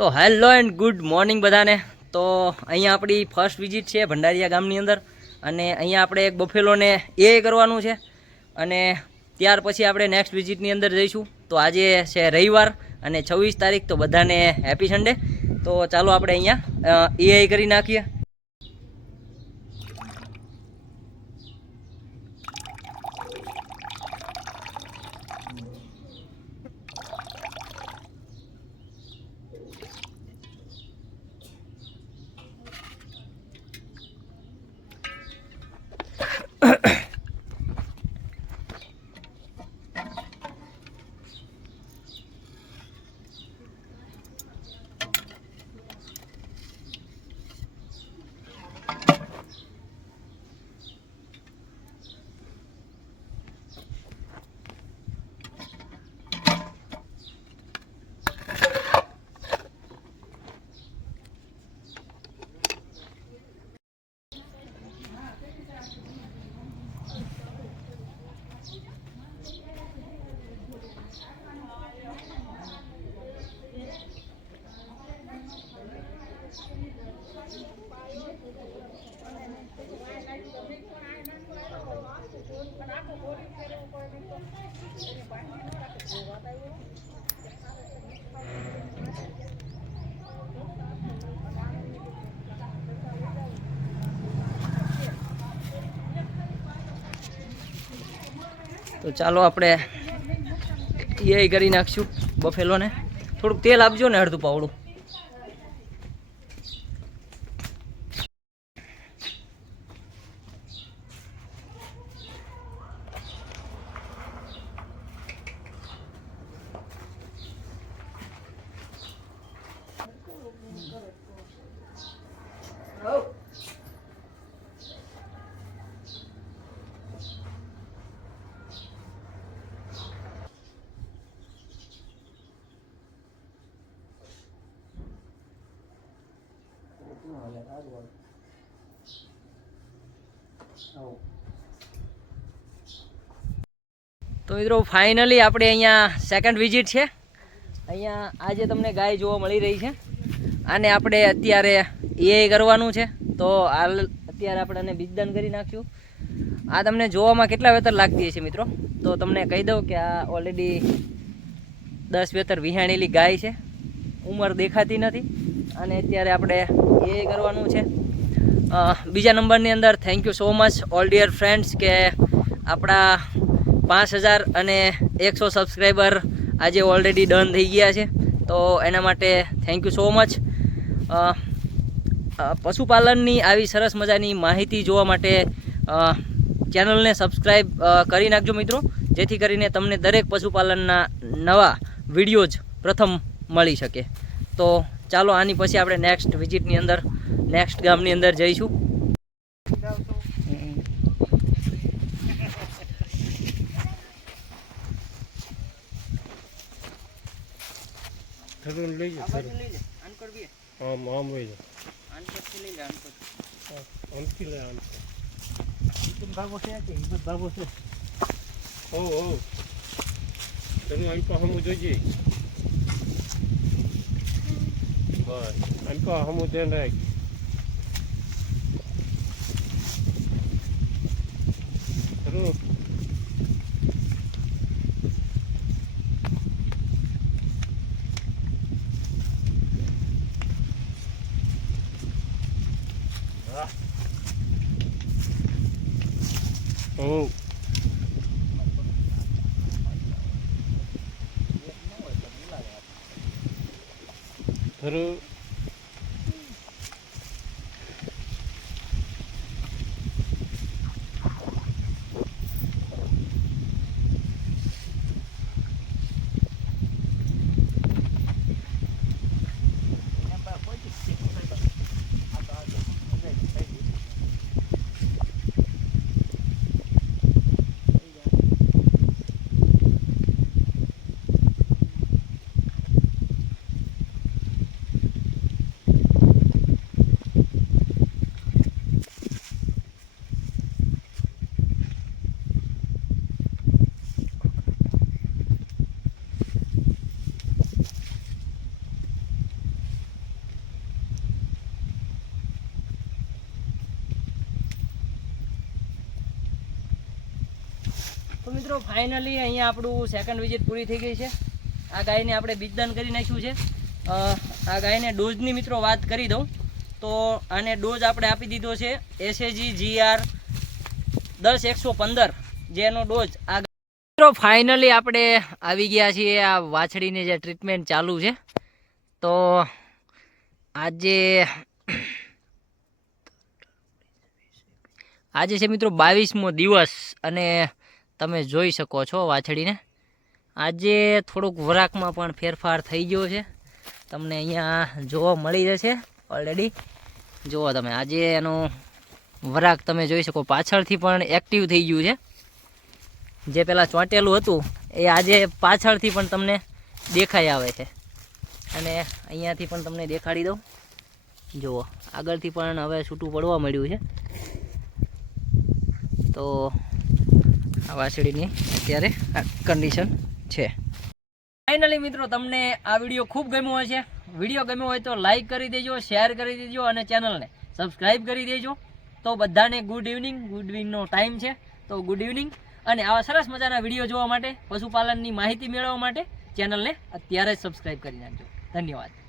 તો hello and good morning બધાને. તો અહીંયા આપણી ફર્સ્ટ વિઝિટ છે ભંડારીયા ગામની અંદર, અને અહીંયા આપણે એક બફેલોને એ કરવાનું છે, અને ત્યાર પછી આપણે નેક્સ્ટ વિઝિટની અંદર જઈશું. તો આજે છે રવિવાર અને 26 તારીખ, તો બધાને હેપી સન્ડે. તો ચાલો આપણે અહીંયા એ કરી નાખીએ. તો ચાલો આપણે એ કરી નાખશું બફેલોને. થોડુંક તેલ આપજો ને, અડધું પાવડું. તો મિત્રો ફાઇનલી આપણે અહીંયા સેકન્ડ વિઝિટ છે. અહીંયા આજે તમને ગાય જોવા મળી રહી છે, આને આપણે અત્યારે એ કરવાનું છે. તો હાલ અત્યારે આપણે આને બીજદાન કરી નાખ્યું. આ તમને જોવામાં કેટલા વેતર લાગતી હશે મિત્રો, તો તમને કહી દઉં કે આ ઓલરેડી 10 વેતર વિહાણેલી ગાય છે, ઉંમર દેખાતી નથી, અને અત્યારે આપણે એ કરવાનું છે. બીજા નંબરની અંદર thank you so much all dear friends કે આપણા 5000 અને 100 સબસ્ક્રાઈબર આજે ઓલરેડી ડન થઈ ગયા છે. તો એના માટે થેન્ક યુ સો મચ. પશુપાલનની આવી સરસ મજાની માહિતી જોવા માટે ચેનલને સબસ્ક્રાઈબ કરી નાખજો મિત્રો, જેથી કરીને તમને દરેક પશુપાલનના નવા વિડીયો જ પ્રથમ મળી શકે. તો ચાલો આની પછી આપણે નેક્સ્ટ વિઝિટની અંદર નેક્સ્ટ ગામની અંદર જઈશું. તો મિત્રો ફાઇનલી અહીંયા આપણું સેકન્ડ વિઝિટ પૂરી થઈ ગઈ છે. આ ગાયને આપણે બીજદાન કરી નાખ્યું છે. આ ગાયને ડોઝની મિત્રો વાત કરી દઉં તો આને ડોઝ આપણે આપી દીધો છે SAG GR 10-115 જેનો ડોઝ. આ મિત્રો ફાઇનલી આપણે આવી ગયા છીએ આ વાછડીની જે ટ્રીટમેન્ટ ચાલુ છે. તો આજે છે મિત્રો 22મો દિવસ અને તમે જોઈ શકો છો વાછડીને આજે થોડુંક વરાકમાં પણ ફેરફાર થઈ ગયો છે. તમને અહીંયા જોવા મળી જશે ઓલરેડી. જુઓ તમે આજે એનું વરાક તમે જોઈ શકો, પાછળથી પણ એક્ટિવ થઈ ગયું છે. જે પહેલાં ચોંટેલું હતું એ આજે પાછળથી પણ તમને દેખાઈ આવે છે. અને અહીંયાથી પણ તમને દેખાડી દઉં. જુઓ આગળથી પણ હવે છૂટું પડવા મળ્યું છે. તો આ વાછડીની અત્યારે આ કન્ડિશન છે. ફાઇનલી મિત્રો તમને આ વિડીયો ખૂબ ગમ્યો હશે. વિડીયો ગમ્યો હોય તો લાઈક કરી દેજો, શેર કરી દેજો અને ચેનલને સબસ્ક્રાઈબ કરી દેજો. તો બધાને ગુડ ઇવનિંગનો ટાઈમ છે. તો ગુડ ઇવનિંગ. અને આવા સરસ મજાના વિડીયો જોવા માટે, પશુપાલનની માહિતી મેળવવા માટે ચેનલને અત્યારે જ સબસ્ક્રાઈબ કરી નાખજો. ધન્યવાદ.